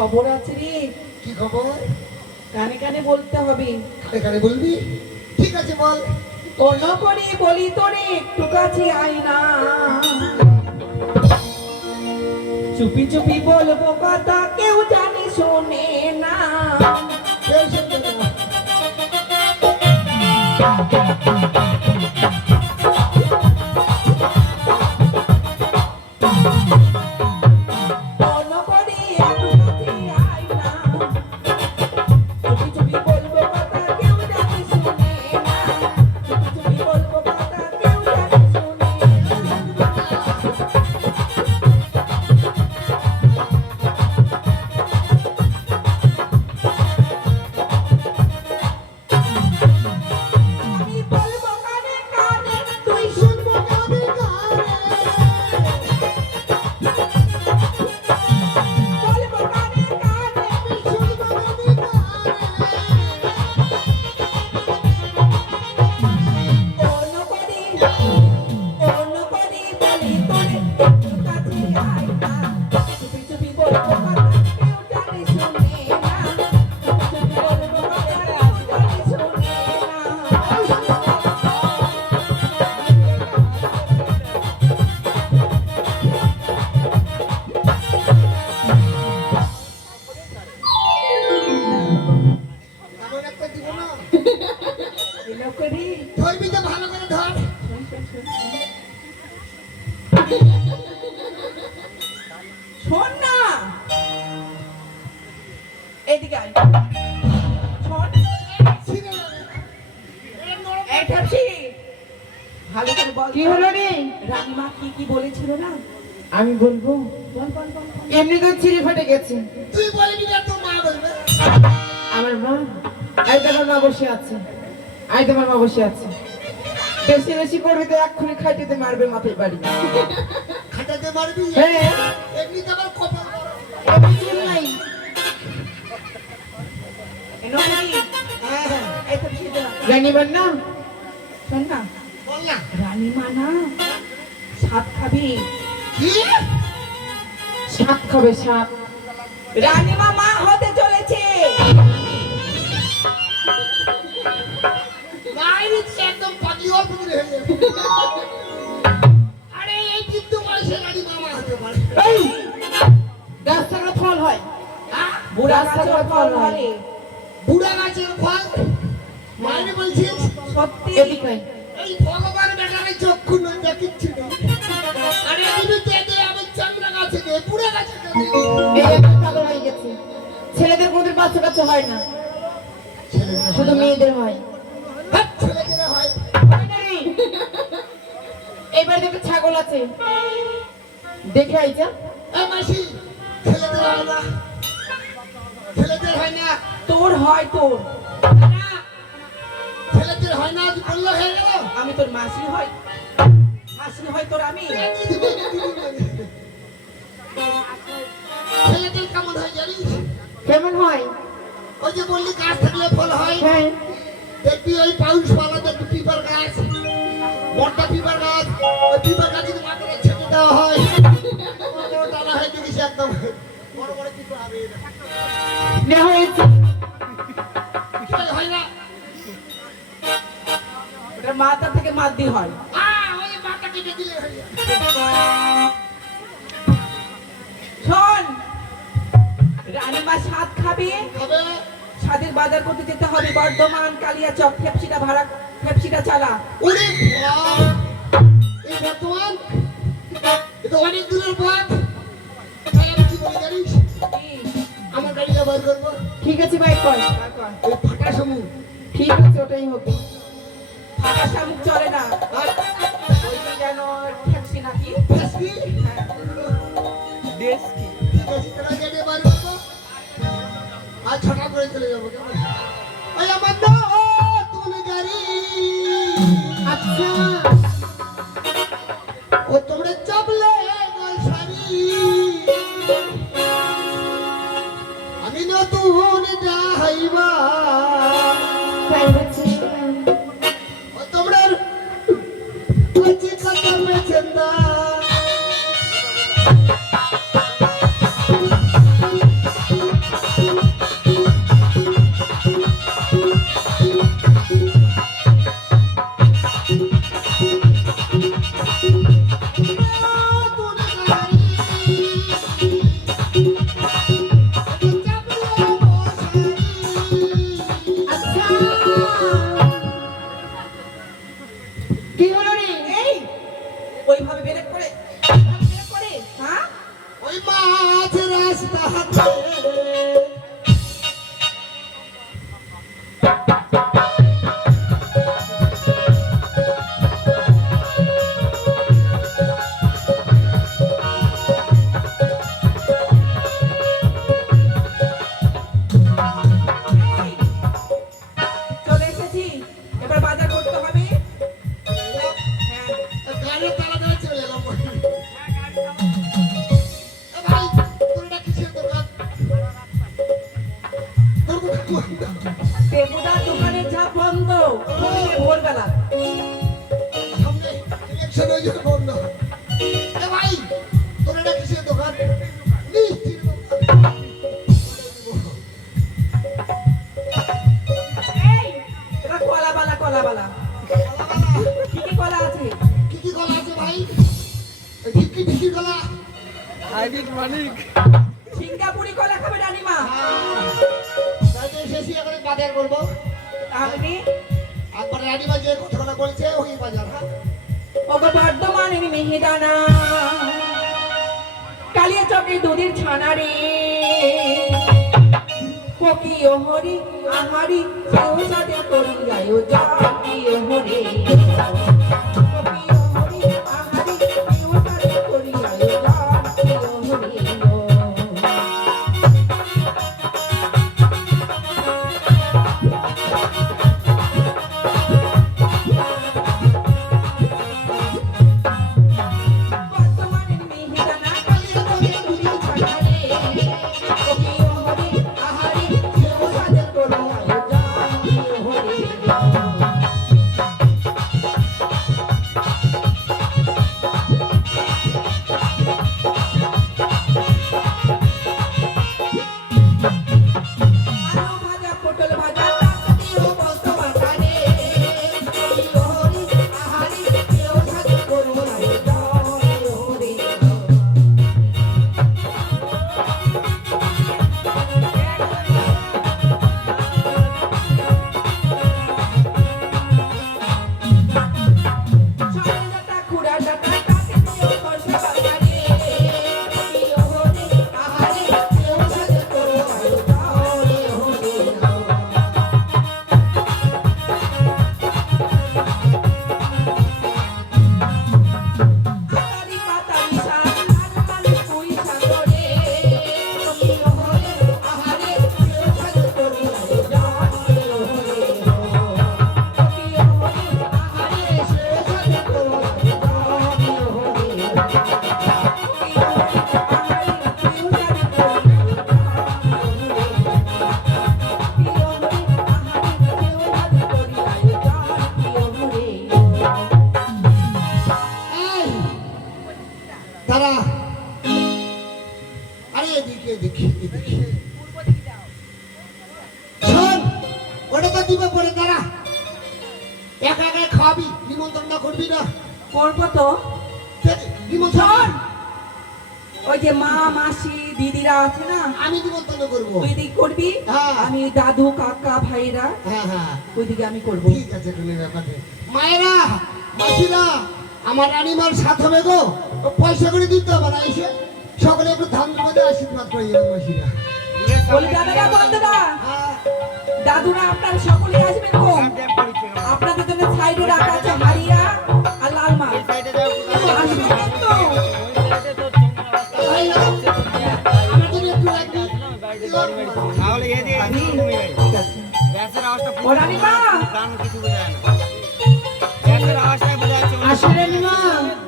খবর আছে রে। কি খবর? কানে কানে বলতে হবে। কানে কানে বলবি? ঠিক আছে বল। অন্য করে বলি তোরে একটু কাছে আয় না, চুপি চুপি বলবো কথা কেউ জানে শোনে না। কেউ শুনবে না। শোন না, এদিকে আয়। ভালো করে বল। কি হলো রে? রানীমা কি কি বলেছিল না? আমি বলবো? এমনি তো ছিঁড়ে ফেটে গেছে। তুই বলবি না, তোর মা বলবে। আমার মা? আই তোমার মা বসে আছে, আই তোমার মা বসে আছে। বেশি বেশি করবি তো এক্ষুনি খাইতে মারবে মাথায় বাড়ি। খাটাতে মারবি? হ্যাঁ। এমনি তো আমার কপাল নাই। রানীমা না? শোন না, বল না। রানীমা না সাপ খাবি। কি সাপ খাবে? সাপ? রানীমা মা হতে চলেছে। একদম পাগলি অল্প দিনে হয়ে যাবে। আরে এই কিন্তু বয়সে রানীমা মা হতে পারে। এই গাছ থাকলে ফল হয়, বুড়া গাছের ফল হয়। বুড়া গাছের ফল মানে বলছিস? সত্যি। এদিকে এই ভগবান বেটারে চক্ষু নয়, দেখিচ্ছি না। আরে আমি দেখে আমি চন্দ্র গাছে গে বুড়া গাছে গে। এই একটা পাগল হয়ে গেছে। ছেলেদের কোনদিন বাচ্চা কাচ্চা হয় না, শুধু মেয়েদের হয়। ছেলেদের হয়। এবার একটা ছাগল আছে, দেখে আইছা। এই মাসি, ছেলেদের হয় না, ছেলেদের হয় না। তোর হয়, তোর না, ছেলেদের হয় না। তুই বললো হয়ে গেল। আমি তোর মাসি হয়, মাসি হয় তোর আমি। ছেলেদের কেমন হয় জানিস? কেমন হয়? ওই যে বললি গাছ থাকলে ফল হয়। হ্যাঁ। দেখবি ওই পাউস পালা, দেখবি পিপার গাছ, বড়টা পিপার গাছ, ওই পিপার গাছ যদি মাথাটা ছেটে দেওয়া হয়, বড় টানা হয়ে দেখিস একদম বড় বড় পিপা হবে। হয় না, ওটা মাথা থেকে মাদ্দি হয়। ওই মাথা কেটে দিলে হয়ে যায়। শোন, রানীমা স্বাদ খাবে। হবে স্বাদের বাজার করতে যেতে হবে বর্ধমান, কালিয়াচক। ফেপসিটা ভাড়া, ফেপসিটা চালা। ওরে বাবা, এই বর্তমান এটা অনেক দূরের পথ। তাই আমি কি বলি জানিস? আমার গাড়িটা বার করবো ঠিক আছে ভাই কর ওই ফাটা সমূহ ঠিক আছে ওটাই হবে ফাঁকা শামুক চলে না ওই যে যেন ঠেকছি নাকি ফেসকি হ্যাঁ ডেস্কি ঠিক আছে তাহলে গাড়ি বার করবো আর ছটা করে চলে যাবো কেমন ওই আমার না তুমি গাড়ি আচ্ছা ও তোমরা চাপলে গোল শাড়ি আমি নতুন যাইবা তাই হচ্ছে ও তোমরা কাছে কাছে মেছেন্দা আচ্ছা কি হলো রে এই ওইভাবে বেরেক করে ওইভাবে বেরেক করে হ্যাঁ ওই মাছ রাস্তা হাতে এই, চলে এসেছি এবার বাজার করতে হবে হ্যাঁ গাড়ির তালা ধরে চলে এলাম এ ভাই তোর এটা কিসের দোকান তোর দোকান বন্ধ। দেবুদার দোকানে যা বন্ধ ওদিকে ভোরবেলা সামনে ইলেকশন হয়ে যাবে বন্ধ এ ভাই তোর এটা কিসের দোকান মিষ্টির দোকান এই এটা কলাবালা কলাবালা কি কি কলা আছে কি কি কলা আছে ভাই ঢিকি ঢিকি কলা সিঙ্গাপুরি কলা খাবে রানীমা তাই এসেছি এখানে বাজার করবো তাহলে কি একবার রানীমা যে কথাটা বলছে ওই বাজার হ্যাঁ ওগো বর্ধমানের মিহিদানা কালিয়া চকে দুধের ছানা রে কোকি ও হরি আহারি কেউ সাথে করি গায়ো জাতি ও হরি কোকি ও হরি আহারি কেউ সাথে করি গায়ো জাতি ও হরি বর্তমানের মিহিদানা কালিয়া চকে দুধের ছানা রে কোকি ও হরি আহারি কেউ সাথে করি গায়ো জাতি ও হরি আলু ভাজা পটল ভাজা তাকিও বলতো বাটারে কোকি ও হরি আহারি কেউ সাথে করি গায়ো জাতি ও হরি ছড়াটা খুড়া ডাটা কাটে দিও করছে বাগানে কোকি ও হরি আহারি কেউ সাথে করি গায়ো জাতি ও হরি আতারি পাতারি শাক লাল লাল পুই শাক রে কোকি ও হরি আহারি কেউ সাথে করি গায়ো জাতি ও হরি কোকি ও হরি আহারি কেউ সাথে করি গায়ো জাতি ও হরি কোকি ও হরি আহারি কেউ সাথে করি গায়ো জাতি ও হরি এই তারা আরে এদিকে এদিকে এদিকে শোন ওটা তো দিবে পরে তারা একা একা খাবি নিমন্ত্রণ না করবি না করবো তো নিমন্ত্রণ ওই যে মা মাসি দিদিরা আছে না আমি নিমন্ত্রণ করবো ওই দিক করবি হ্যাঁ। আমি দাদু কাকা ভাইরা হ্যাঁ হ্যাঁ ওইদিকে আমি করব ঠিক আছে কোনো ব্যাপার নেই মায়েরা মাসিরা আমার রানীমার সাথ হবে গো ও পয়সা করে দিতে হবে না এসে সকলে একটু ধান মধ্যে আশীর্বাদ করে যাবেন মাসিরা বলি দাদারা বন্ধুরা দাদুরা আপনারা সকলে আসবেন তো আপনাদের জন্য সাইডে রাখা আছে হারিয়া আর লাল মাছ আসবেন কিন্তু ভাই, আমার জন্য একটু রাখবি। তাহলে এদিকে ঠিক আছে গ্যাসের আওয়াজটা ও রানীমা গান কিছু বোঝা যায় না গ্যাসের আওয়াজটাই বোঝা যাচ্ছে আসলে মা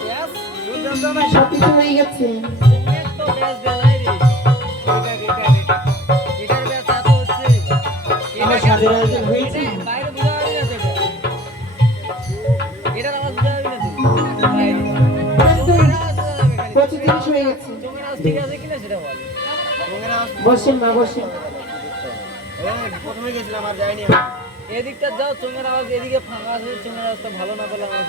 গ্যাস দুর্দান্ত না সব কিছু হয়ে গেছে তো গ্যাস দেলাই রে এটার গ্যাস এত হচ্ছে আমার স্বাদের আয়োজন হয়েছে বাইরে বোঝা যাবে না এটার আওয়াজ বোঝা যাবে না বাইরে প্রচুর জিনিস হয়ে গেছে চোখের আওয়াজ ঠিক আছে কিনা সেটা বল চোখের আওয়াজ বসেন মা বসেন প্রথমে গেছিলাম আর যাইনি এদিকটা যাও চোঙের আওয়াজ এদিকে ফাঁকা আছে চোঙের আওয়াজটা ভালো না পেলে আমার